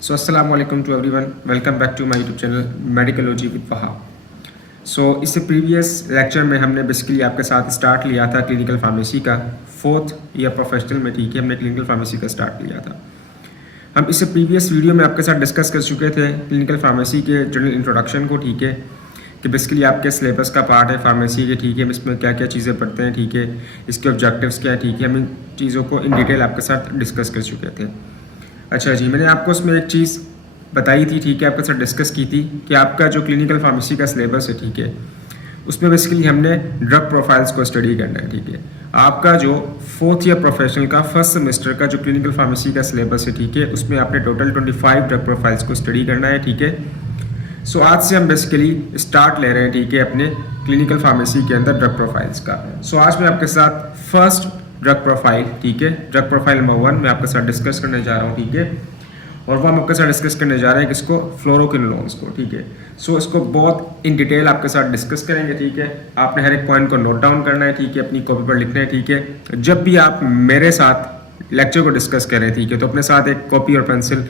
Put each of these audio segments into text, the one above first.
सो अस्सलाम वालेकुम to everyone, welcome back to my YouTube channel Medicalogy with Wahab. So इससे previous lecture में हमने बेसिकली आपके साथ स्टार्ट लिया था क्लिनिकल फार्मेसी का, फोर्थ ईयर प्रोफेशनल में। ठीक है, हमने क्लिनिकल फार्मेसी का स्टार्ट लिया था। हम इससे प्रीवियस वीडियो में आपके साथ डिस्कस कर चुके थे क्लिनिकल फार्मेसी के जनरल इंट्रोडक्शन को। ठीक है, कि बेसिकली आपके सिलेबस का पार्ट है फार्मेसी के। ठीक है, हम इसमें क्या क्या चीज़ें पढ़ते हैं। ठीक है, इसके ऑब्जेक्टिव्स क्या है। ठीक है, हम इन चीज़ों को इन डिटेल आपके साथ डिस्कस कर चुके थे। अच्छा जी, मैंने आपको उसमें एक चीज़ बताई थी। ठीक है, आपके साथ डिस्कस की थी कि आपका जो क्लिनिकल फार्मेसी का सिलेबस है, ठीक है, उसमें बेसिकली हमने ड्रग प्रोफाइल्स को स्टडी करना है। ठीक है, आपका जो फोर्थ ईयर प्रोफेशनल का फर्स्ट सेमेस्टर का जो क्लिनिकल फार्मेसी का सिलेबस है, ठीक है, उसमें आपने टोटल 25 ड्रग प्रोफाइल्स को स्टडी करना है। ठीक है, सो आज से हम बेसिकली स्टार्ट ले रहे हैं, ठीक है, अपने क्लिनिकल फार्मेसी के अंदर ड्रग प्रोफाइल्स का। सो आज मैं आपके साथ फर्स्ट ड्रग प्रोफाइल, ठीक है, ड्रग प्रोफाइल नंबर 1 मैं आपके साथ डिस्कस करने जा रहा हूँ। ठीक है, और वो हम आपके साथ डिस्कस करने जा रहे हैं किसको, फ्लोरोक्विनोलोन्स को। ठीक है, सो इसको बहुत इन डिटेल आपके साथ डिस्कस करेंगे। ठीक है, आपने हर एक पॉइंट को नोट डाउन करना है। ठीक है, अपनी कॉपी पर लिखना है। ठीक है, जब भी आप मेरे साथ लेक्चर को डिस्कस करें, ठीक है, तो अपने साथ एक कॉपी और पेंसिल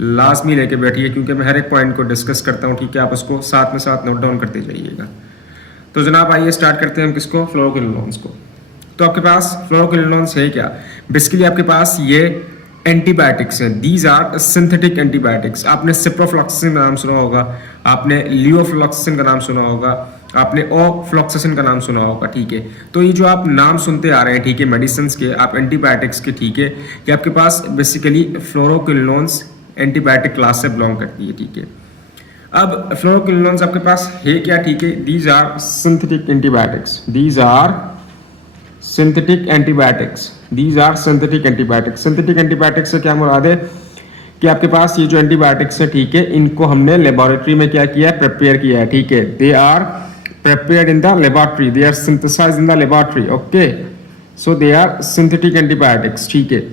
लाजमी लेके बैठिए, क्योंकि मैं हर एक पॉइंट को डिस्कस करता हूँ। ठीक है, आप उसको साथ में साथ नोट डाउन करते जाइएगा। तो जनाब आइए स्टार्ट करते हैं हम किसको, फ्लोरोक्विनोलोन्स को। तो आपके पास फ्लोरोक्विनोलोन्स है क्या, बेसिकली आपके पास ये एंटीबायोटिक्स हैं। These are synthetic antibiotics. आपने सिप्रोफ्लॉक्सिसिन का नाम सुना होगा, आपने लियोफ्लॉक्सिसिन का नाम सुना होगा, आपने ओफ्लॉक्सिसिन का नाम सुना होगा। ठीक है, तो ये जो आप नाम सुनते आ रहे हैं, ठीक है, मेडिसिन के, आप एंटीबायोटिक्स के, ठीक है, कि आपके पास बेसिकली फ्लोरोक्विनोलोन्स एंटीबायोटिक क्लास से बिलोंग करती है। ठीक है, अब फ्लोरोक्विनोलोन्स आपके पास है क्या, ठीक है, these are synthetic antibiotics. These are synthetic antibiotics. These are synthetic antibiotics. Synthetic antibiotics से क्या मुराद है कि आपके पास ये जो एंटीबायोटिक्स है, ठीक है, इनको हमने लेबोरेटरी में क्या किया है, प्रिपेयर किया है। ठीक है, they are prepared in the laboratory, they are synthesised in the laboratory. Okay, so they are synthetic antibiotics. ठीक है,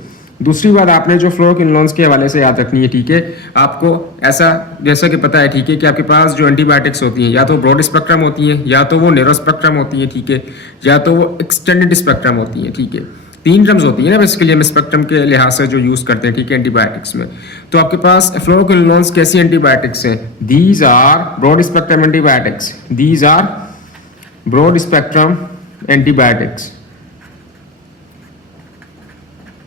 दूसरी बात आपने जो फ्लोरोक्विनोलोन्स के हवाले से याद रखनी है। ठीक है, आपको ऐसा जैसा कि पता है, ठीक है, कि आपके पास जो एंटीबायोटिक्स होती हैं, या तो ब्रॉड स्पेक्ट्रम होती हैं, या तो वो नैरो स्पेक्ट्रम होती हैं। ठीक है, या तो वो एक्सटेंडेड स्पेक्ट्रम होती हैं। ठीक है, 3 टर्म्स होती है ना बेसिकली हम स्पेक्ट्रम के लिहाज से जो यूज करते हैं, ठीक है, एंटीबायोटिक्स में। तो आपके पास फ्लोरोक्विनोलोन्स कैसी एंटीबायोटिक्स हैं, these are broad spectrum antibiotics. These are broad spectrum antibiotics.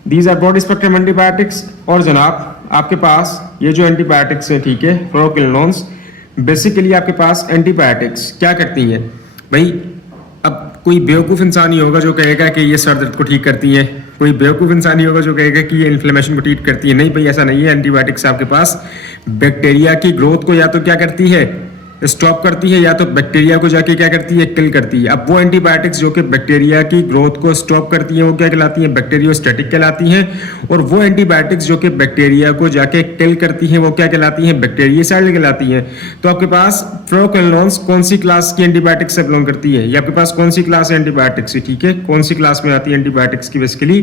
These are broad spectrum antibiotics. और जनाब आपके पास ये जो एंटीबायोटिक्स हैं, ठीक है, फ्लोरोक्विनोलोन्स, बेसिकली आपके पास एंटीबायोटिक्स क्या करती हैं भाई। अब कोई बेवकूफ़ इंसान ही होगा जो कहेगा कि ये सर दर्द को ठीक करती है, कोई बेवकूफ़ इंसान ही होगा जो कहेगा कि ये इन्फ्लेमेशन को ठीक करती है। नहीं भाई, ऐसा नहीं है। एंटीबायोटिक्स आपके पास बैक्टीरिया की ग्रोथ को या तो क्या करती है, स्टॉप करती है, या तो बैक्टीरिया को जाके क्या करती है, किल करती है। अब वो एंटीबायोटिक्स जो कि बैक्टीरिया की ग्रोथ को स्टॉप करती हैं, वो क्या कहलाती हैं, बैक्टीरियोस्टैटिक कहलाती हैं। और वो एंटीबायोटिक्स जो कि बैक्टीरिया को जाके किल करती हैं, वो क्या कहलाती हैं, बैक्टीरियासाइड कहलाती हैं। तो आपके पास फ्लोरोक्विनोलोन्स कौन सी क्लास की एंटीबायोटिक्स से बिलोंग करती है, ये आपके पास कौन सी क्लास है एंटीबायोटिक्स की, ठीक है, कौन सी क्लास में आती है एंटीबायोटिक्स की, basically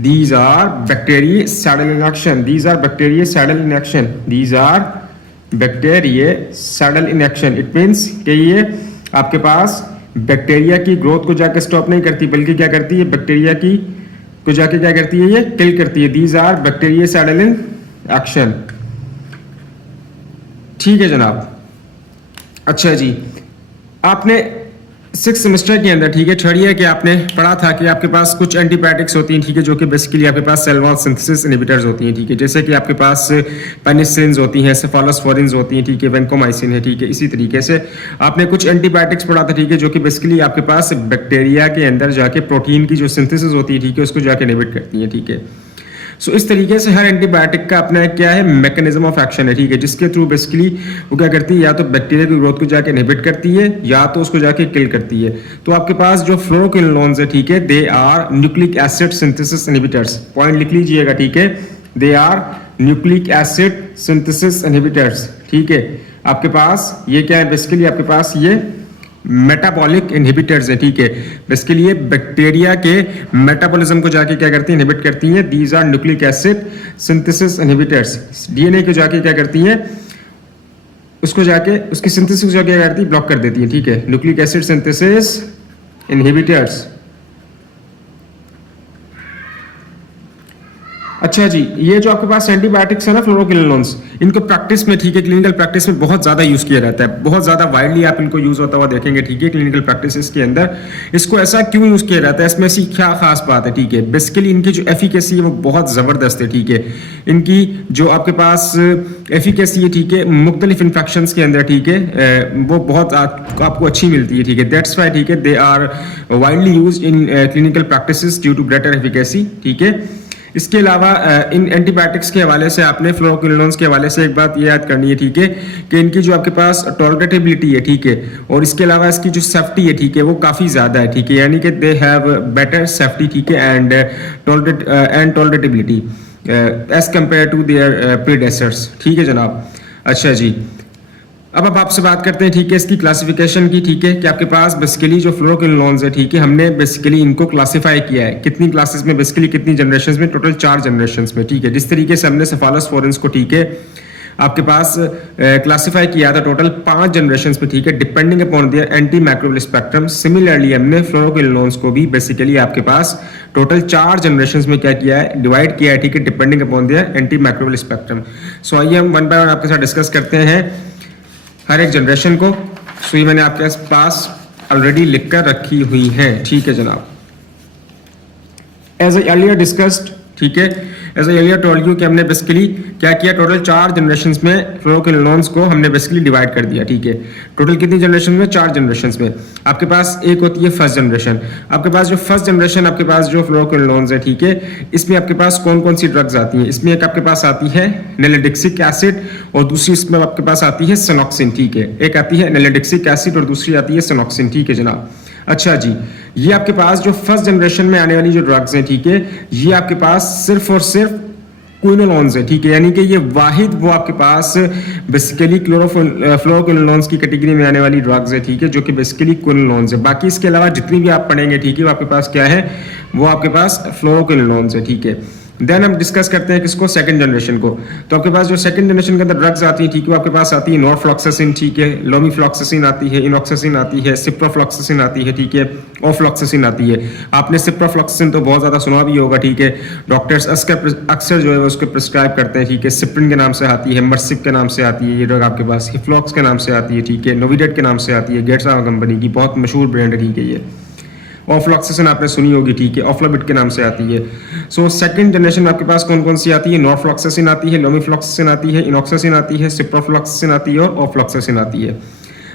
these are bactericidal in action. These are bactericidal in action. These are bactericidal in action. It means कि ये आपके पास बैक्टीरिया की ग्रोथ को जाके स्टॉप नहीं करती, बल्कि क्या करती है, बैक्टीरिया की को जाके क्या करती है, ये किल करती है। These are bactericidal in action. ठीक है जनाब। अच्छा जी, आपने 6th सेमेस्टर के अंदर, ठीक है, थर्ड ईयर के आपने पढ़ा था कि आपके पास कुछ एंटीबायोटिक्स होती हैं, ठीक है, जो कि बेसिकली आपके पास सेल वॉल सिंथेसिस इनहिबिटर्स होती हैं। ठीक है, जैसे कि आपके पास पेनिसिलिन्स होती हैं, सेफालोस्पोरिन्स होती हैं, ठीक है, वेंकोमाइसिन है। ठीक है, इसी तरीके से आपने कुछ एंटीबायोटिक्स पढ़ा था, ठीक है, जो कि बेसिकली आपके पास बैक्टीरिया के अंदर जाके प्रोटीन की जो सिंथेसिस होती है, ठीक है, उसको जाके इनहिबिट करती हैं। ठीक है, सो इस तरीके से हर एंटीबायोटिक का अपना क्या है, मैकेनिज्म ऑफ एक्शन है। ठीक है, जिसके थ्रू बेसिकली वो क्या करती है, या तो बैक्टीरिया की ग्रोथ को जाके इनहिबिट करती है, या तो उसको जाके किल करती है। तो आपके पास जो फ्लोरोक्विनोलोन्स है, ठीक है, they are nucleic acid synthesis inhibitors. Point लिख लीजिएगा। ठीक है, they are nucleic acid synthesis inhibitors. ठीक है, आपके पास ये क्या है, बेसिकली आपके पास ये मेटाबॉलिक इनहिबिटर्स है। ठीक है, बेसिकली ये बैक्टीरिया के मेटाबॉलिज्म को जाके क्या करती है, इनहिबिट करती हैं। These are nucleic acid synthesis inhibitors. DNA को जाके क्या करती हैं, उसको जाके उसकी सिंथेसिस को जाके क्या करती है, ब्लॉक कर देती है। ठीक है, न्यूक्लिक एसिड सिंथेसिस इनहिबिटर्स। अच्छा जी, ये जो आपके पास एंटीबायोटिक्स है ना फ्लोरोक्विनोलोन्स, इनको प्रैक्टिस में ठीक है, क्लिनिकल प्रैक्टिस में बहुत ज़्यादा यूज़ किया जाता है, बहुत ज़्यादा वाइडली आप इनको यूज़ होता हुआ देखेंगे ठीक है क्लिनिकल प्रैक्टिस के अंदर। इसको ऐसा क्यों यूज़ किया जाता है, इसमें ऐसी क्या खास बात है ठीक है। बेसिकली इनकी जो एफिकेसी है वो बहुत ज़बरदस्त है ठीक है। इनकी जो आपके पास एफिकेसी है ठीक है मुख्तलिफ इन्फेक्शन के अंदर ठीक है, वो बहुत आपको अच्छी मिलती है ठीक है। दैट्स वाई ठीक है they are widely use in clinical practice due to greater efficacy ठीक है। इसके अलावा इन एंटीबायोटिक्स के हवाले से आपने फ्लोरोक्विनोलोन्स के हवाले से एक बात ये याद करनी है ठीक है कि इनकी जो आपके पास टॉलरेटेबिलिटी है ठीक है, और इसके अलावा इसकी जो सेफ्टी है ठीक है वो काफ़ी ज़्यादा है ठीक है, यानी कि दे हैव बेटर सेफ्टी ठीक है and tolerability as compare to their predecessors ठीक है जनाब। अच्छा जी, अब आपसे बात करते हैं ठीक है इसकी क्लासिफिकेशन की ठीक है, कि आपके पास बेसिकली जो फ्लोरोक्विनोलोन्स है ठीक है, हमने बेसिकली इनको क्लासिफाई किया है कितनी क्लासेस में, बेसिकली कितनी जनरेशंस में, टोटल 4 जनरेशंस में ठीक है। जिस तरीके से हमने सेफालोस्पोरेंस को ठीक है आपके पास क्लासिफाई किया था टोटल 5 जनरेशंस में ठीक है, depending upon their anti microbial spectrum. Similarly हमने फ्लोरोक्विनोलोन्स को भी बेसिकली आपके पास टोटल 4 जनरेशंस में क्या किया है, डिवाइड किया है ठीक है, depending upon their anti microbial spectrum. So आइए हम वन बाय वन आपके साथ डिस्कस करते हैं हर एक जनरेशन को। सो ये मैंने आपके पास ऑलरेडी लिख कर रखी हुई है ठीक है जनाब। एज ए अर्लियर डिस्कस्ड ठीक है, as a earlier told you कि हमने बेसिकली क्या किया, टोटल 4 जनरेशंस में फ्लोरोक्विनोलोन्स को हमने बेसिकली डिवाइड कर दिया ठीक है। टोटल कितनी जनरेशन में, 4 जनरेशंस में। आपके पास एक होती है फर्स्ट जनरेशन, आपके पास जो फर्स्ट जनरेशन आपके पास जो फ्लोरोक्विनोलोन्स है ठीक है, इसमें आपके पास कौन कौन सी ड्रग्स आती हैं। इसमें एक आपके पास आती है नेलेडिक्सिक एसिड और दूसरी इसमें आपके पास आती है सेनॉक्सिन ठीक है। एक आती है नेलेडिक्सिक एसिड और दूसरी आती है सेनॉक्सिन ठीक है जनाब। अच्छा जी, ये आपके पास जो फर्स्ट जनरेशन में आने वाली जो ड्रग्स हैं ठीक है, ये आपके पास सिर्फ और सिर्फ क्विनोलोन्स है ठीक है, यानी कि ये वाहिद वो आपके पास बेसिकली फ्लोरोक्विनोलोन्स की कैटेगरी में आने वाली ड्रग्स है ठीक है, जो कि बेसिकली क्विनोलोन्स है। बाकी इसके अलावा जितनी भी आप पढ़ेंगे ठीक है वो आपके पास क्या है, वो आपके पास फ्लोरोक्विनोलोन्स है ठीक है। देन हम डिस्कस करते हैं किसको, सेकंड जनरेशन को। तो आपके पास जो सेकंड जनरेशन के अंदर ड्रग्स आती है ठीक है, वो आपके पास आती है नॉरफ्लॉक्सासिन ठीक है, लोमीफ्लॉक्सासिन आती है, इनॉक्सासिन आती है, सिप्रोफ्लॉक्सासिन आती है ठीक है, ओफ्लॉक्सासिन आती है। आपने सिप्रोफ्लॉक्सासिन तो बहुत ज़्यादा सुना भी होगा ठीक है, डॉक्टर्स अक्सर जो है वो उसको प्रिस्क्राइब करते हैं ठीक है। सिप्रिन के नाम से आती है, मर्सिक के नाम से आती है ये ड्रग आपके पास, हिफ्लॉक्स के नाम से आती है ठीक है, नोविडेट के नाम से आती है, गेट्स कंपनी की बहुत मशहूर ब्रांड है ठीक है ये। ऑफ्लॉक्सासिन आपने सुनी होगी ठीक है, ऑफ्लाबिट के नाम से आती है। सो सेकंड जनरेशन में आपके पास कौन कौन सी आती है, नॉरफ्लॉक्सासिन आती है, लोमीफ्लॉक्सासिन आती है, इनॉक्सासिन आती है, सिप्रोफ्लॉक्सासिन आती है और ऑफ्लॉक्सासिन आती है।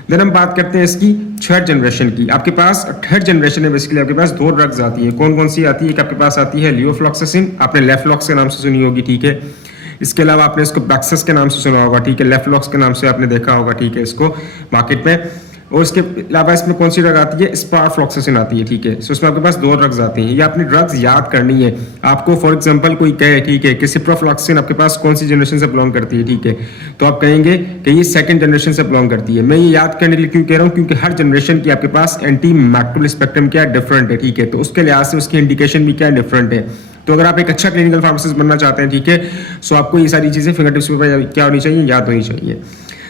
देन हम बात करते हैं इसकी थर्ड जनरेशन की। आपके पास थर्ड जनरेशन में बेसिकली आपके पास 2 ड्रग्स आती है। कौन कौन सी आती है, एक आपके पास आती है लियोफ्लॉक्सासिन, आपने लेफ्लॉक्स के नाम से सुनी होगी ठीक है। इसके अलावा आपने इसको बैक्सस के नाम से सुना होगा ठीक है, लेफ्लॉक्स के नाम से आपने देखा होगा ठीक है इसको मार्केट में। और इसके अलावा इसमें कौन सी ड्रग आती है, स्पारफ्लॉक्सासिन आती है ठीक है। सो इसमें आपके पास 2 ड्रग्स आती हैं, ये आपने ड्रग्स याद करनी है। आपको फॉर एग्जांपल कोई कहे ठीक है कि सिप्रोफ्लॉक्सासिन आपके पास कौन सी जनरेशन से बिलोंग करती है ठीक है, तो आप कहेंगे कि ये सेकंड जनरेशन से बिलोंग करती है। मैं ये याद करने के लिए क्यों कह रहा हूँ, क्योंकि हर जनरेशन की आपके पास एंटी माइक्रोबियल स्पेक्ट्रम क्या डिफरेंट है ठीक है, तो उसके लिहाज से उसकी इंडिकेशन भी क्या डिफरेंट है। तो अगर आप एक अच्छा क्लिनिकल फार्मासिस्ट बनना चाहते हैं ठीक है, सो आपको ये सारी चीज़ें फिंगर टिप्स पे क्या होनी चाहिए, याद होनी चाहिए।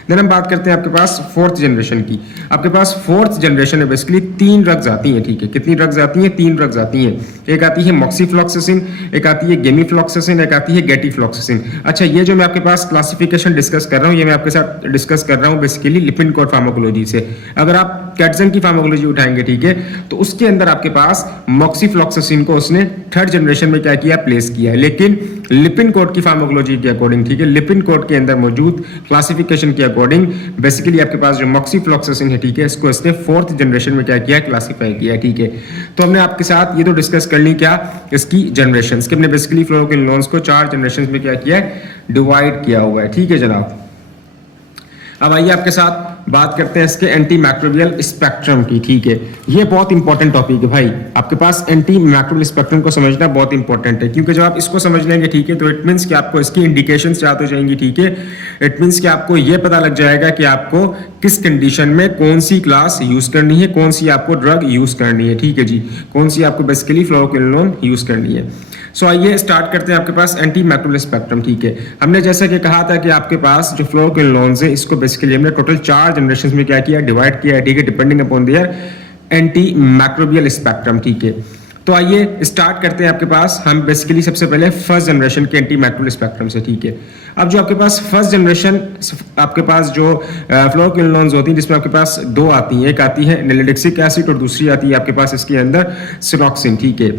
देन हम बात करते हैं आपके पास फोर्थ जनरेशन की। आपके पास फोर्थ जनरेशन में बेसिकली 3 ड्रग्स आती हैं ठीक है। कितनी ड्रग्स आती हैं, 3 ड्रग्स आती हैं। एक आती है मॉक्सीफ्लॉक्सासिन, एक आती है गेमीफ्लॉक्सासिन, एक आती है गेटिफ्लॉक्सासिन। अच्छा, ये जो मैं आपके पास क्लासिफिकेशन डिस्कस कर रहा हूँ, ये मैं आपके साथ डिस्कस कर रहा हूँ बेसिकली लिपिन-कोड फार्माकोलॉजी से। अगर आप कैटसन की फार्माकोलॉजी उठाएंगे ठीक है, तो उसके अंदर आपके पास मॉक्सीफ्लॉक्सासिन को उसने थर्ड जनरेशन में क्या किया, प्लेस किया है। लेकिन लिपिन-कोड की फार्माकोलॉजी के अकॉर्डिंग ठीक है, लिपिन-कोड के अंदर मौजूद क्लासिफिकेशन के अकॉर्डिंग बेसिकली आपके पास जो मॉक्सीफ्लॉक्सासिन है ठीक है, इसको इसने 4th जनरेशन में क्या किया, क्लासिफाई किया ठीक है। तो हमने आपके साथ ये तो डिस्कस कर ली क्या, इसकी जनरेशंस, कि हमने बेसिकली फ्लोरोक्विनोलोन्स को 4 जनरेशंस में क्या किया है, डिवाइड किया हुआ है ठीक है जनाब। अब आइए आपके साथ बात करते हैं इसके एंटी माइक्रोबियल स्पेक्ट्रम की ठीक है। ये बहुत इंपॉर्टेंट टॉपिक है भाई, आपके पास एंटी माइक्रोबियल स्पेक्ट्रम को समझना बहुत इंपॉर्टेंट है, क्योंकि जब आप इसको समझ लेंगे ठीक है, तो इट मीन्स कि आपको इसकी इंडिकेशंस याद हो जाएंगी ठीक है। इट मीन्स कि आपको ये पता लग जाएगा कि आपको किस कंडीशन में कौन सी क्लास यूज करनी है, कौन सी आपको ड्रग यूज करनी है ठीक है जी, कौन सी आपको बेसिकली फ्लोरोक्विनोलोन यूज करनी है। सो आइए स्टार्ट करते हैं आपके पास एंटी माइक्रोबियल स्पेक्ट्रम ठीक है। हमने जैसा कि कहा था कि आपके पास जो फ्लोरोक्विनोलोन्स है, इसको बेसिकली हमने टोटल 4 जनरेशंस में क्या किया, डिवाइड किया है ठीक है, depending upon their anti microbial spectrum ठीक है। तो आइए स्टार्ट करते हैं आपके पास हम बेसिकली सबसे पहले फर्स्ट जनरेशन के एंटी मैक्रोल स्पेक्ट्रम से, ठीक है। अब जो आपके पास फर्स्ट जनरेशन आपके पास जो फ्लोरोक्विनोलोन्स होती हैं, जिसमें आपके पास दो आती हैं, एक आती है नाइट्रिक एसिड और दूसरी आती है आपके पास इसके अंदर सिरोक्सिन, ठीक है।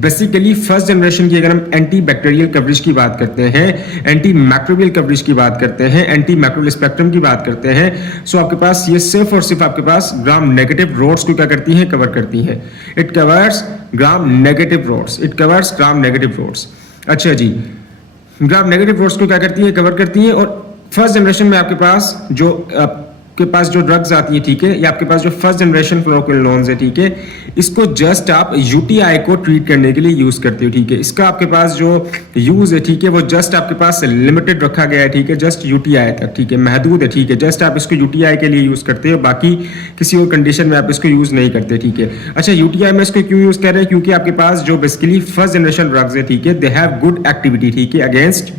बेसिकली फर्स्ट जनरेशन की अगर हम एंटी बैक्टीरियल कवरेज की बात करते हैं, एंटी मैक्रोबियल कवरेज की बात करते हैं, एंटी मैक्रोल स्पेक्ट्रम की बात करते हैं, सो आपके पास ये सिर्फ और सिर्फ आपके पास ग्राम नेगेटिव रोड्स को क्या करती हैं, कवर करती हैं। It covers gram negative rods, it covers gram negative rods. अच्छा जी, ग्राम नेगेटिव रोड्स को क्या करती है, कवर करती है। और फर्स्ट जनरेशन में आपके पास जो ड्रग्स आती है, ठीक है, या आपके पास जो फर्स्ट जनरेशन फ्लोरोक्विनोलोन्स है, ठीक है, इसको जस्ट आप यूटीआई को ट्रीट करने के लिए यूज करते हो, ठीक है। इसका आपके पास जो यूज है, ठीक है, वो जस्ट आपके पास लिमिटेड रखा गया है, ठीक है, जस्ट यूटीआई तक, ठीक है, महदूद है, ठीक है। जस्ट आप इसको यूटीआई के लिए यूज करते हो, बाकी किसी और कंडीशन में आप इसको यूज नहीं करते, ठीक है। अच्छा, यूटीआई में इसको क्यों यूज कर रहे हैं, क्योंकि आपके पास जो बेसिकली फर्स्ट जनरेशन ड्रग्स है, ठीक है, दे हैव गुड एक्टिविटी, ठीक है, against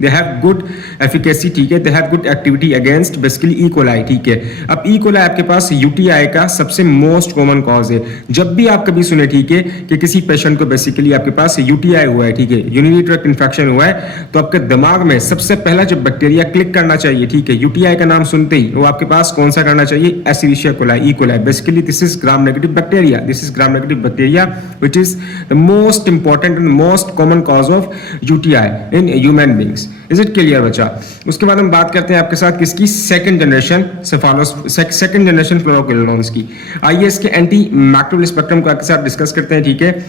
they have good efficacy, ठीक है, they have good activity against basically E coli, ठीक है। अब ई कोलाई आपके पास यूटीआई का सबसे मोस्ट कॉमन कॉज है। जब भी आप कभी सुने, ठीक है, कि किसी पेशेंट को बेसिकली आपके पास यूटीआई हुआ है, ठीक है, यूरिनरी ट्रैक्ट इन्फेक्शन हुआ है, तो आपके दिमाग में सबसे पहला जो बैक्टीरिया क्लिक करना चाहिए, ठीक है, यूटीआई का नाम सुनते ही वो आपके पास कौन सा करना चाहिए, Escherichia coli, E coli. Basically this is gram negative bacteria, this is gram negative bacteria which is the most important and most common cause of UTI in human beings. Is it clear बच्चा? उसके बाद हम बात करते हैं आपके साथ किसकी, second generation second generation fluoroquinolones की। आइए इसके एंटी मैक्रोल स्पेक्ट्रम को आपके साथ डिस्कस करते हैं, ठीक है।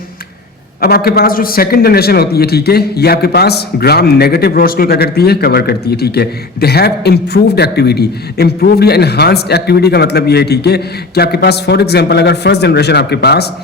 अब आपके पास जो सेकंड जनरेशन होती है, ठीक है, ये आपके पास ग्राम नेगेटिव रोड्स को क्या करती है, कवर करती है, ठीक है। They have improved activity, improved या एनहांस्ड एक्टिविटी का मतलब ये है, ठीक है, कि आपके पास फॉर एग्जांपल अगर फर्स्ट जनरेशन आपके पास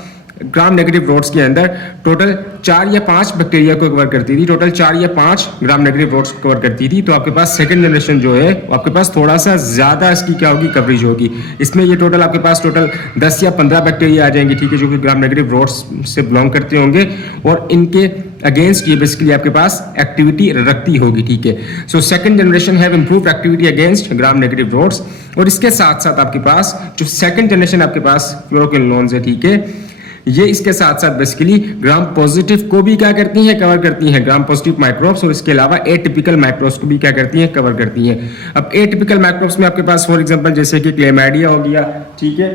ग्राम नेगेटिव रोड्स के अंदर टोटल 4 या 5 बैक्टीरिया को कवर करती थी, टोटल 4 या 5 ग्राम नेगेटिव रोड्स को कवर करती थी, तो आपके पास सेकंड जनरेशन जो है वो आपके पास थोड़ा सा ज्यादा इसकी क्या होगी, कवरेज होगी। इसमें ये टोटल आपके पास टोटल 10 या 15 बैक्टीरिया आ जाएंगे, ठीक है, जो कि ग्राम नेगेटिव रोड्स से बिलोंग करते होंगे और इनके अगेंस्ट ये बेसिकली आपके पास एक्टिविटी रखती होगी, ठीक है। So second generation have improved activity against gram negative rods. और इसके साथ साथ आपके पास जो सेकंड जनरेशन आपके पास फ्लोरोक्विनोलोन्स है, ठीक है, ये इसके साथ साथ बेसिकली ग्राम पॉजिटिव को भी क्या करती हैं, कवर करती हैं, ग्राम पॉजिटिव माइक्रोब्स, और इसके अलावा एटिपिकल माइक्रोब्स को भी क्या करती हैं, कवर करती हैं। अब एटिपिकल माइक्रोब्स में आपके पास फॉर एग्जांपल जैसे कि क्लेमाइडिया हो गया, ठीक है,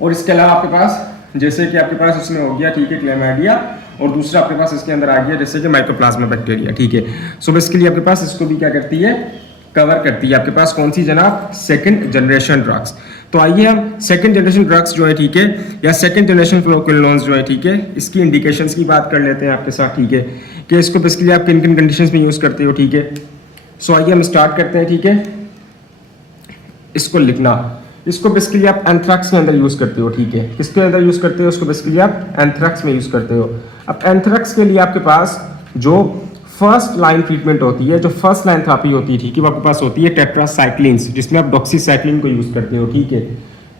और इसके अलावा आपके पास जैसे कि आपके पास इसमें हो गया, ठीक है, क्लेमाइडिया, और दूसरा आपके पास इसके अंदर आ गया जैसे कि माइकोप्लाज्मा बैक्टीरिया, ठीक है। सो बेसिकली आपके पास इसको भी क्या करती है, कवर करती है। आपके पास कौन सी जनाब, सेकंड जनरेशन ड्रग्स। तो आइए हम सेकंड जनरेशन ड्रग्स जो है, ठीक है, या सेकंड जनरेशन फ्लोरोक्विनोलोन्स जो है, ठीक है, इसकी इंडिकेशंस की बात कर लेते हैं आपके साथ, ठीक है, कि इसको बेसिकली आप किन किन कंडीशंस में यूज करते हो, ठीक है। सो आइए हम स्टार्ट करते हैं, ठीक है, इसको लिखना। इसको बेसिकली आप एंथ्रैक्स के अंदर यूज करते हो, ठीक है, किसके अंदर यूज करते हो, इसको बेसिकली आप एंथ्रैक्स में यूज करते हो। अब एंथ्रैक्स के लिए आपके पास जो फर्स्ट लाइन ट्रीटमेंट होती है, जो फर्स्ट लाइन थेरेपी होती है, ठीक है, वो आपके पास होती है टेट्रासाइक्लिन्स, जिसमें आप डॉक्सीसाइक्लिन को यूज करते हो, ठीक है।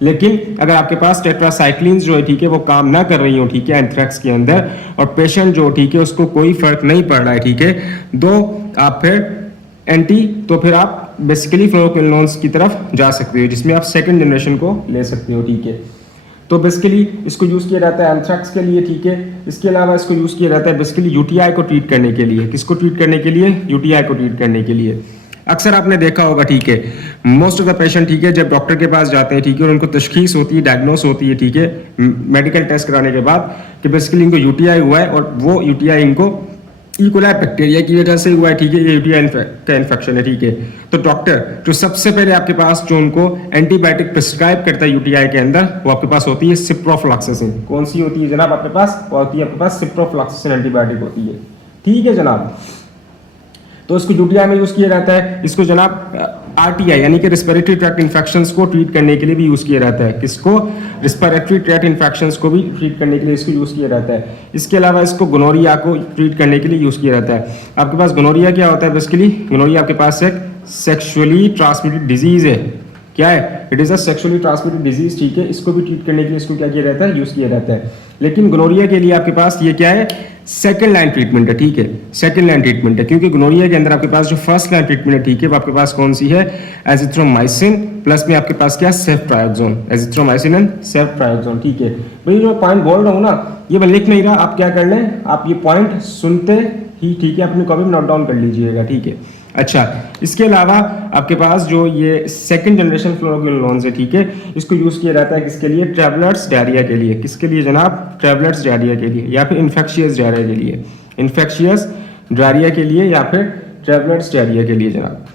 लेकिन अगर आपके पास टेट्रासाइक्लिन्स जो है, ठीक है, वो काम ना कर रही हो, ठीक है, एंथ्रैक्स के अंदर, और पेशेंट जो, ठीक है, उसको कोई फर्क नहीं पड़ रहा है, ठीक है, आप फिर आप बेसिकली फ्लोरोक्विनोलोन्स की तरफ जा सकते हो, जिसमें आप सेकंड जनरेशन को ले सकते हो, ठीक है। तो बेसिकली इसको यूज किया जाता है एंथ्रैक्स के लिए, ठीक है। इसके अलावा इसको यूज किया जाता है बेसिकली यूटीआई को ट्रीट करने के लिए। किसको ट्रीट करने के लिए, यूटीआई को ट्रीट करने के लिए। अक्सर आपने देखा होगा, ठीक है, मोस्ट ऑफ द पेशेंट, ठीक है, जब डॉक्टर के पास जाते हैं, ठीक है, और उनको तशखीस होती है, डायग्नोस होती है, ठीक है, मेडिकल टेस्ट कराने के बाद कि बेसिकली इनको यूटीआई हुआ है, और वो यूटीआई इनको ई कोलाई बैक्टीरिया की वजह से हुआ है, ठीक है, ये यूटीआई का इन्फेक्शन है, ठीक है। तो डॉक्टर जो सबसे पहले आपके पास जो उनको एंटीबायोटिक प्रिस्क्राइब करता है यूटीआई के अंदर, वो आपके पास होती है सिप्रोफ्लॉक्सासिन। कौन सी होती है जनाब आपके पास, वो होती है आपके पास सिप्रोफ्लॉक्सासिन एंटीबायोटिक होती है, ठीक है जनाब। तो इसको यूटीआई में यूज किया जाता है। इसको जनाब आरटीआई यानी कि रेस्पिरेटरी ट्रैक्ट इन्फेक्शंस को ट्रीट करने के लिए भी यूज किया जाता है। किसको, रेस्पिरेटरी ट्रैक्ट इन्फेक्शंस को भी ट्रीट करने के लिए इसको यूज किया जाता है। इसके अलावा इसको गोनोरिया को ट्रीट करने के लिए यूज किया जाता है। आपके पास गोनोरिया क्या होता है, बेसिकली गोनोरिया आपके पास एक सेक्सुअली ट्रांसमिटेड डिजीज है। क्या है, it is a sexually transmitted disease, ठीक है। इसको भी ट्रीट करने के लिए इसको क्या किया जाता है, यूज किया जाता है। लेकिन गोनोरिया के लिए आपके पास ये क्या है, सेकंड लाइन ट्रीटमेंट है, ठीक है, सेकंड लाइन ट्रीटमेंट है, क्योंकि गोनोरिया के अंदर आपके पास जो फर्स्ट लाइन ट्रीटमेंट है, ठीक है, वो आपके पास कौन सी है, एजिथ्रोमाइसिन प्लस में आपके पास क्या, सेफ्ट्राइक्सोन, एजिथ्रोमाइसिन एंड सेफ्ट्राइक्सोन, ठीक है। भाई जो पॉइंट बोल रहा हूँ ना, ये मैं लिख नहीं रहा, आप क्या कर लें, आप ये पॉइंट सुनते ही, ठीक है, अपनी कॉपी में नोट डाउन कर लीजिएगा, ठीक है। अच्छा, इसके अलावा आपके पास जो ये सेकंड जनरेशन फ्लोरोक्विनोलोन्स है, ठीक है, इसको यूज किया जाता है किसके लिए, ट्रैवलर्स डायरिया के लिए, किसके लिए जनाब, ट्रैवलर्स डायरिया के लिए, या फिर इन्फेक्शियस डायरिया के लिए, इन्फेक्शियस डायरिया के लिए, या फिर ट्रैवलर्स डायरिया के लिए जनाब,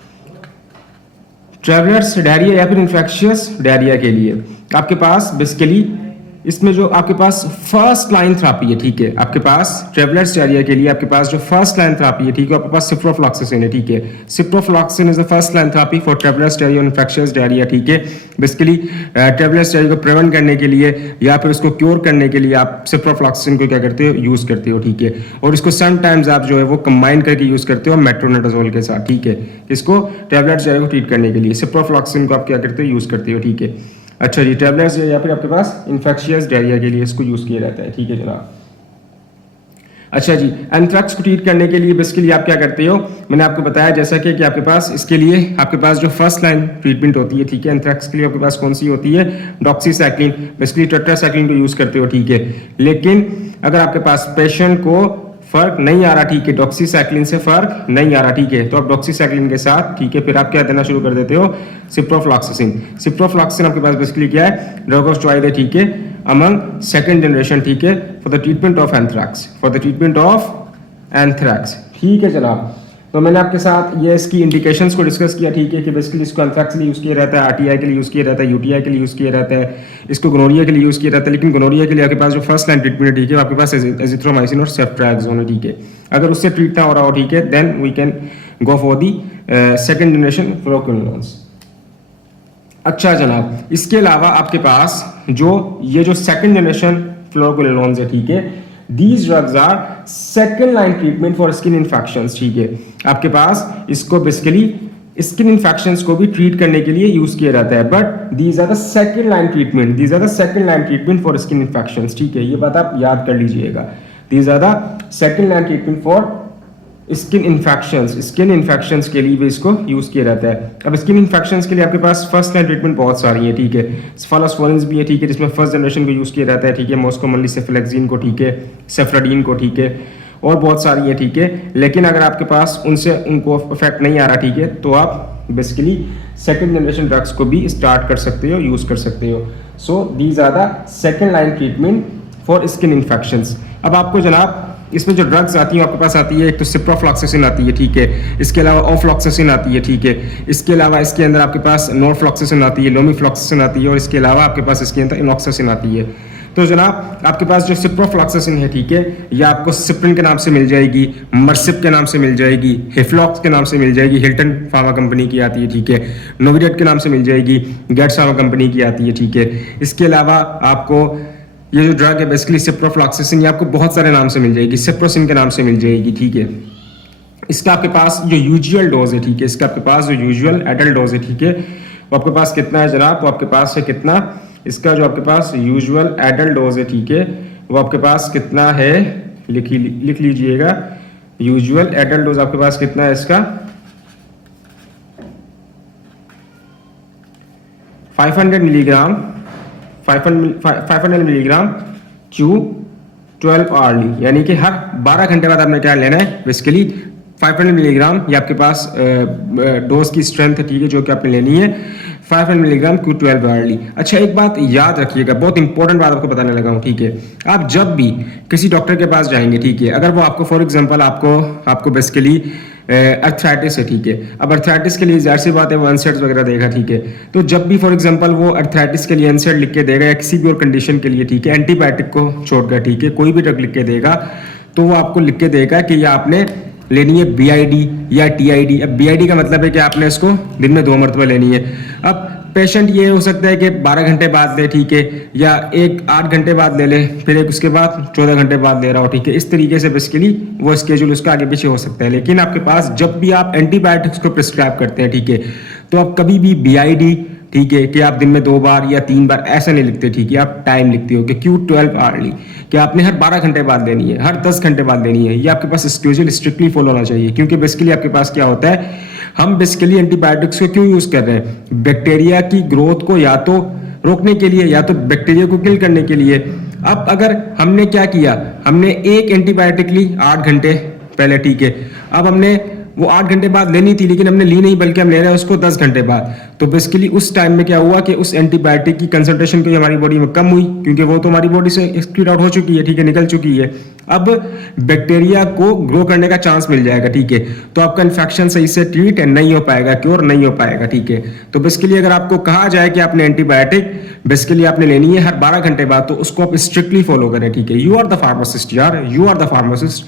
ट्रैवलर्स डायरिया या फिर इन्फेक्शियस डायरिया के लिए आपके पास बेसिकली इसमें जो आपके पास फर्स्ट लाइन थेरेपी है, ठीक है, आपके पास ट्रैवलर्स डायरिया के लिए आपके पास जो फर्स्ट लाइन थेरेपी है, ठीक है, आपके पास सिप्रोफ्लॉक्सासिन है, ठीक है, ciprofloxacin is the first line therapy for travellers diarrhoea और इन्फेक्शियस डायरिया, ठीक है। बेसिकली ट्रैवलर्स डायरिया को प्रिवेंट करने के लिए या फिर उसको क्योर करने के लिए आप सिप्रोफ्लॉक्सासिन को क्या करते हो, यूज करते हो, ठीक है, और इसको समटाइम्स आप जो है वो कंबाइन करके यूज करते हो मेट्रोनिडाजोल के साथ, ठीक है, इसको ट्रैवलर्स डायरिया को ट्रीट करने के लिए सिप्रोफ्लॉक्सासिन को आप क्या करते हो, यूज करते हो, ठीक है। अच्छा जी, टैबलेट्स या फिर आपके पास इन्फेक्शियस डायरिया के लिए इसको यूज किया जाता है, ठीक है जनाब। अच्छा जी, एंथ्रेक्स को ट्रीट करने के लिए बेसिकली आप क्या करते हो, मैंने आपको बताया जैसा कि आपके पास इसके लिए आपके पास जो फर्स्ट लाइन ट्रीटमेंट होती है, ठीक है, एंथ्रेक्स के लिए आपके पास कौन सी होती है, डॉक्सीसाइक्लिन, बेसिकली टेट्रासाइक्लिन को यूज करते हो, ठीक है। लेकिन अगर आपके पास पेशेंट को फर्क नहीं आ रहा, ठीक है, डॉक्सीसाइक्लिन से फर्क नहीं आ रहा, ठीक है, तो आप डॉक्सीसाइक्लिन के साथ, ठीक है, फिर आप क्या देना शुरू कर देते हो, सिप्रोफ्लॉक्सासिन। सिप्रोफ्लॉक्सासिन आपके पास बेसिकली क्या है, ड्रग ऑफ चॉइस है, ठीक है, अमंग सेकंड जनरेशन, ठीक है, for the treatment of anthrax, for the treatment of anthrax, ठीक है जनाब। तो मैंने आपके साथ ये इसकी इंडिकेशंस को डिस्कस किया, ठीक है, कि बेसिकली इसको एंथ्रेक्स के लिए यूज़ किया जाता है, आरटीआई के लिए यूज़ किया जाता है, यूटीआई के लिए यूज़ किया जाता है, इसको गोनोरिया के लिए यूज़ किया जाता है, लेकिन गोनोरिया के लिए आपके पास जो फर्स्ट लाइन ट्रीटमेंट है, ठीक है, आपके पास एजिथ्रोमाइसिन और सेफ्ट्राइक्सोन है, ठीक है। अगर उससे ट्रीट ना हो रहा हो, ठीक है, then we can go for the second generation fluoroquinolones. अच्छा जनाब, इसके अलावा आपके पास ये जो सेकंड जनरेशन फ्लोरोक्विनोलोन्स है, ठीक है, These drugs are second line treatment for skin infections, ठीक है, आपके पास इसको बेसिकली स्किन इन्फेक्शंस को भी ट्रीट करने के लिए यूज किया जाता है, but these are the second line treatment, these are the second line treatment for skin infections, ठीक है, ये बात आप याद कर लीजिएगा, these are the second line treatment for skin infections के लिए भी इसको यूज किया जाता है। अब स्किन इन्फेक्शंस के लिए आपके पास फर्स्ट लाइन ट्रीटमेंट बहुत सारी है, ठीक है, स्फालोस्फोरिन्स भी है, ठीक है, जिसमें फर्स्ट जनरेशन को यूज किया जाता है, ठीक है, मोस्ट कॉमनली सेफलेक्सिन को, ठीक है, सेफ्राडीन को, ठीक है, और बहुत सारी है, ठीक है। लेकिन अगर आपके पास उनको इफेक्ट नहीं आ रहा, ठीक है, तो आप बेसिकली सेकेंड जनरेशन ड्रग्स को भी स्टार्ट कर सकते हो, यूज कर सकते हो। So these are the second line treatment for skin infections. अब आपको जनाब इसमें जो ड्रग्स आती हैं आपके पास आती है, एक तो सिप्रोफ्लॉक्सासिन आती है, ठीक है, इसके अलावा ऑफ्लॉक्सासिन आती है, ठीक है, इसके अलावा इसके अंदर आपके पास नॉरफ्लॉक्सासिन आती है, लोमीफ्लॉक्सासिन आती है, और इसके अलावा आपके पास इसके अंदर इनॉक्सासिन आती है। तो जनाब आपके पास जो सिप्रोफ्लॉक्सासिन है, ठीक है, ये आपको सिप्रिन के नाम से मिल जाएगी, मर्सिप के नाम से मिल जाएगी, हिफ्लॉक्स के नाम से मिल जाएगी, हिल्टन फार्मा कंपनी की आती है, ठीक है, नोविडेट के नाम से मिल जाएगी, गेट्स फार्मा कंपनी की आती है, ठीक है। इसके अलावा आपको ये जो ड्रग है बेसिकली सिप्रोफ्लॉक्सासिन, ये आपको बहुत सारे नाम से मिल जाएगी, सिप्रोसिन के नाम से मिल जाएगी, ठीक है। इसका आपके पास जो यूजुअल डोज है, ठीक है, इसका आपके पास जो यूजुअल एडल्ट डोज है, ठीक है, वो आपके पास कितना है जनाब, वो आपके पास है कितना, इसका जो आपके पास यूजुअल एडल्ट डोज है, ठीक है, वो आपके पास कितना है, लिख लीजिएगा, यूजुअल एडल्ट डोज आपके पास कितना है इसका, 500 मिलीग्राम 500 मिलीग्राम Q12 आवर्ली, यानी कि हर 12 घंटे बाद आपने क्या लेना है, बेसिकली 500 मिलीग्राम, ये आपके पास डोज की स्ट्रेंथ है, ठीक है, जो कि आपने लेनी है 500 मिलीग्राम Q12 आवर्ली। अच्छा, एक बात याद रखिएगा, बहुत इंपॉर्टेंट बात आपको बताने लगा हूँ, ठीक है, आप जब भी किसी डॉक्टर के पास जाएंगे, ठीक है, अगर वो आपको फॉर एग्जांपल आपको बेसिकली अर्थराइटिस है, ठीक है, अब अर्थराइटिस के लिए जाहिर सी बात है वो एनसेट्स वगैरह देगा, ठीक है, तो जब भी फॉर एग्जांपल वो अर्थराइटिस के लिए एनसेट लिख के देगा या किसी भी और कंडीशन के लिए, ठीक है, एंटीबायोटिक को छोड़कर, ठीक है, कोई भी ड्रग लिख के देगा, तो वो आपको लिख के देगा कि ये आपने लेनी है BID या TID। अब BID का मतलब है कि आपने इसको दिन में 2 मरतबा लेनी है। अब पेशेंट ये हो सकता है कि 12 घंटे बाद ले, ठीक है, या 8 घंटे बाद ले ले, फिर एक उसके बाद 14 घंटे बाद ले रहा हो, ठीक है, इस तरीके से बेसिकली वो स्केड्यूल उसका आगे पीछे हो सकता है। लेकिन आपके पास जब भी आप एंटीबायोटिक्स को प्रिस्क्राइब करते हैं, ठीक है, तो आप कभी भी BID ठीक है, कि आप दिन में 2 बार या 3 बार ऐसा नहीं लिखते, ठीक है, आप टाइम लिखते हो कि Q12 आवर्ली, कि आपने हर 12 घंटे बाद लेनी है, हर 10 घंटे बाद लेनी है। ये आपके पास स्केड्यूल स्ट्रिक्टली फॉलो होना चाहिए, क्योंकि बेसिकली आपके पास क्या होता है, हम बेसिकली एंटीबायोटिक्स को क्यों यूज कर रहे हैं, बैक्टीरिया की ग्रोथ को या तो रोकने के लिए या तो बैक्टीरिया को किल करने के लिए। अब अगर हमने क्या किया, हमने एक एंटीबायोटिक ली 8 घंटे पहले, ठीक है, अब हमने वो 8 घंटे बाद लेनी थी, लेकिन हमने ली नहीं, बल्कि हम ले रहे हैं उसको 10 घंटे बाद। तो बेसिकली उस टाइम में क्या हुआ कि उस एंटीबायोटिक की कंसंट्रेशन की हमारी बॉडी में कम हुई, क्योंकि वो तो हमारी बॉडी से एक्सक्रीट आउट हो चुकी है, ठीक है, निकल चुकी है। अब बैक्टीरिया को ग्रो करने का चांस मिल जाएगा, ठीक है, तो आपका इन्फेक्शन सही से ट्रीट नहीं हो पाएगा, क्योर नहीं हो पाएगा, ठीक है। तो बेसिकली अगर आपको कहा जाए कि आपने एंटीबायोटिक बेसिकली आपने लेनी है हर 12 घंटे बाद, तो उसको आप स्ट्रिक्टली फॉलो करें, ठीक है। यू आर द फार्मासिस्ट यार, you are the pharmacist,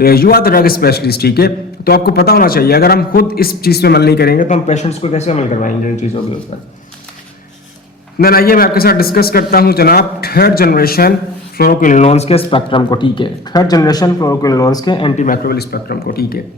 you are the drug specialist, ठीक है। तो आपको पता होना चाहिए, अगर हम खुद इस चीज पे अमल नहीं करेंगे तो हम पेशेंट्स को कैसे अमल करवाएंगे इन चीजों के ऊपर। देन आइए मैं आपके साथ डिस्कस करता हूं जनाब थर्ड जनरेशन फ्लोरोक्विनोलोन्स के स्पेक्ट्रम को, ठीक है, थर्ड जनरेशन फ्लोरोक्विनोलोन्स के एंटीमाइक्रोबियल स्पेक्ट्रम को, ठीक है।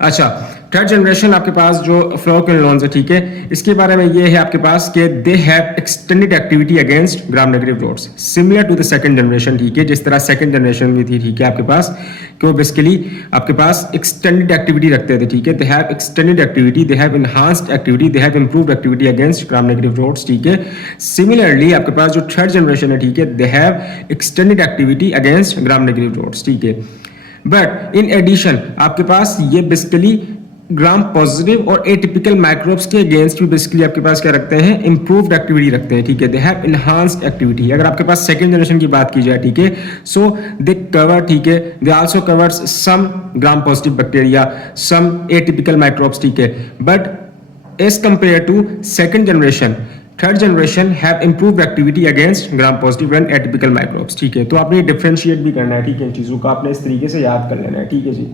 अच्छा, थर्ड जनरेशन आपके पास जो फ्लोरोक्विनोलोन्स है, ठीक है, इसके बारे में ये है आपके पास कि they have extended activity against gram negative rods similar to the second generation, ठीक है, जिस तरह सेकंड जनरेशन में थी, ठीक है, आपके पास कि वो बेसिकली आपके पास एक्सटेंडेड एक्टिविटी रखते थे, ठीक है, they have extended activity, they have enhanced activity, they have improved activity against gram negative rods, ठीक है। सिमिलरली आपके पास जो थर्ड जनरेशन है, ठीक है, they have extended activity against gram negative rods, ठीक है। बट इन एडिशन आपके पास ये बेसिकली ग्राम पॉजिटिव और एटिपिकल माइक्रोब्स के अगेंस्ट भी बेसिकली आपके पास क्या रखते हैं, इंप्रूव्ड एक्टिविटी रखते हैं, ठीक है, दे हैव एनहांस्ड एक्टिविटी। अगर आपके पास सेकंड जनरेशन की बात की जाए, ठीक है, सो दे कवर, ठीक है, they also covers some gram positive bacteria, some atypical microbes, ठीक है, but as compare to second generation, third generation have improved activity against gram positive and atypical microbes, ठीक है। तो आपने डिफरेंशिएट भी करना है, ठीक है, इन चीजों को आपने इस तरीके से याद कर लेना है, ठीक है जी।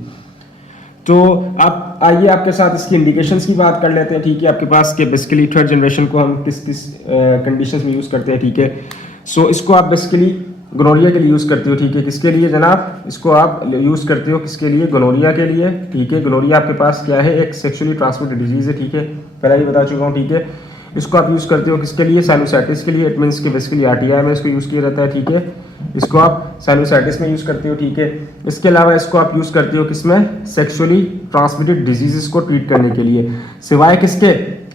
तो आप आइए आपके साथ इसकी इंडिकेशंस की बात कर लेते हैं, ठीक है, आपके पास के बेसिकली थर्ड जनरेशन को हम किस किस कंडीशंस में यूज करते हैं, ठीक है। सो इसको आप बेसिकली गोनोरिया के लिए यूज करते हो, ठीक है, किसके लिए जनाब, इसको आप यूज करते हो किसके लिए, गोनोरिया के लिए, ठीक है। गोनोरिया आपके पास क्या है, एक सेक्सुअली ट्रांसमिटेड डिजीज है, ठीक है, पहले ही बता चुका हूँ, ठीक है। इसको आप यूज करते हो किसके लिए, साइनोसाइटिस के लिए, इट मींस कि बेसिकली आरटीआई में इसको यूज किया जाता है, ठीक है। इसको आप साइनोसाइटिस में यूज करते हो, ठीक है। इसके अलावा इसको आप यूज करते हो किसमें, सेक्सुअली ट्रांसमिटेड डिजीजेस को ट्रीट करने के लिए, सिवाय किसके,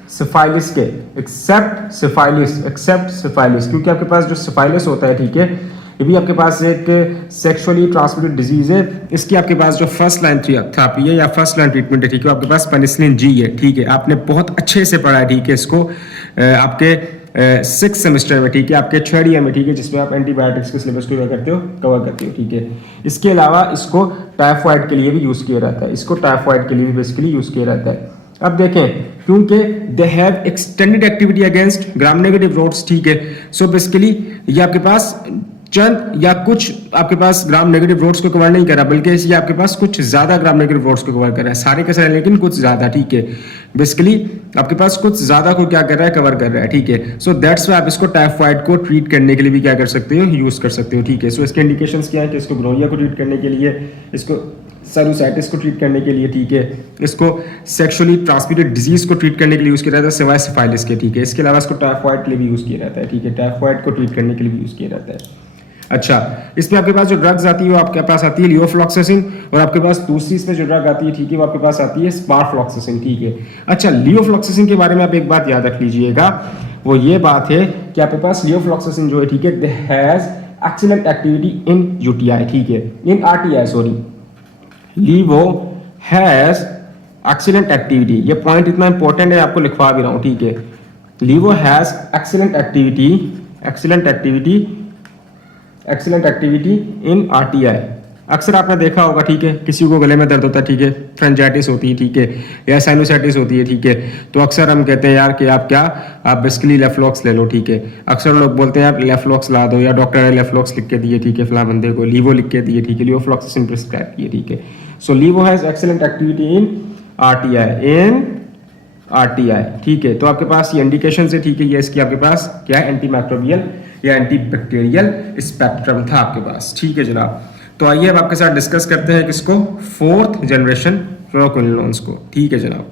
सिफाइलिस के, एक्सेप्ट सिफाइलिस, क्योंकि आपके पास जो सिफाइलिस होता है, ठीक है, ये भी आपके पास एक सेक्सुअली ट्रांसमिटेड डिजीज है। इसकी आपके पास जो फर्स्ट लाइन थेरेपी है या फर्स्ट लाइन ट्रीटमेंट है, ठीक है, आपके पास पेनिसिलिन जी है, ठीक है, आपने बहुत अच्छे से पढ़ा है, ठीक है, इसको आपके 6th सेमेस्टर में, ठीक है, आपके 3rd ईयर में, ठीक है, जिसमें आप एंटीबायोटिक्स के सिलेबस को कवर करते हो, ठीक है। इसके अलावा इसको टाइफाइड के लिए भी यूज किया जाता है, इसको टाइफाइड के लिए भी बेसिकली यूज किया जाता है। अब देखें, क्योंकि they have extended activity against gram negative rods, ठीक है, सो बेसिकली ये आपके पास चंद या कुछ आपके पास ग्राम नेगेटिव रोड्स को कवर नहीं करा, बल्कि ये आपके पास कुछ ज्यादा ग्राम नेगेटिव रोड्स को कवर कर रहा है, सारे के सारे लेकिन कुछ ज्यादा, ठीक है, बेसिकली आपके पास कुछ ज्यादा को क्या कर रहा है, कवर कर रहा है, ठीक है। सो दैट्स व्हाई आप इसको टाइफाइड को ट्रीट करने के लिए भी क्या कर सकते हो, यूज कर सकते हो, ठीक है। सो इसके इंडिकेशंस क्या है कि इसको गोनोरिया को ट्रीट करने के लिए, इसको साइनोसाइटिस को ट्रीट करने के लिए, ठीक है, इसको सेक्सुअली ट्रांसमिटेड डिजीज को ट्रीट करने के लिए यूज किया जाता है सिवाय सिफाइलिस के, ठीक है। इसके अलावा इसको टाइफाइड के लिए भी यूज किया जाता है, ठीक है, टाइफाइड को ट्रीट करने के लिए भी यूज किया जाता है। अच्छा, इसमें आपके पास जो ड्रग्स आती है वो आपके पास आती है लियोफ्लॉक्सासिन, और आपके पास दूसरी इसमें जो ड्रग आती है, ठीक है, वो आपके पास आती है स्पारफ्लॉक्सासिन, ठीक है। अच्छा, लियोफ्लॉक्सासिन के बारे में आप एक बात याद रख लीजिएगा, वो ये बात है कि आपके पास लियोफ्लॉक्सासिन जो है, ठीक है, they has excellent activity in UTI, ठीक है, in RTI, sorry, levo has excellent activity, ये पॉइंट इतना इंपॉर्टेंट है, आपको लिखवा भी रहा हूं, ठीक है। Levo has excellent activity in RTI. अक्सर आपने देखा होगा, ठीक है, किसी को गले में दर्द होता है, ठीक है, फ्रेंजाइटिस होती है, ठीक है, या साइनोसाइटिस होती है, ठीक है, तो अक्सर हम कहते हैं यार कि आप बेसिकली लेफ्लॉक्स ले लो, ठीक है। अक्सर लोग बोलते हैं यार लेफ्लॉक्स ला दो, या डॉक्टर ने लेफ्लॉक्स लिख के दिए, ठीक है, फला बंदे को लीवो लिख के दिए, ठीक है, लियोफ्लॉक्सासिन प्रिस्क्राइब किए, ठीक है। So levo has excellent activity in RTI, ठीक है। तो आपके पास ये इंडिकेशन है, ठीक है, ये इसकी आपके पास क्या है, एंटी माइक्रोबियल या एंटी बैक्टीरियल स्पेक्ट्रम था आपके पास, ठीक है जनाब। तो आइए अब आपके साथ डिस्कस करते हैं किसको, 4th जनरेशन फ्लोरोक्विनोलोन्स को, ठीक है जनाब।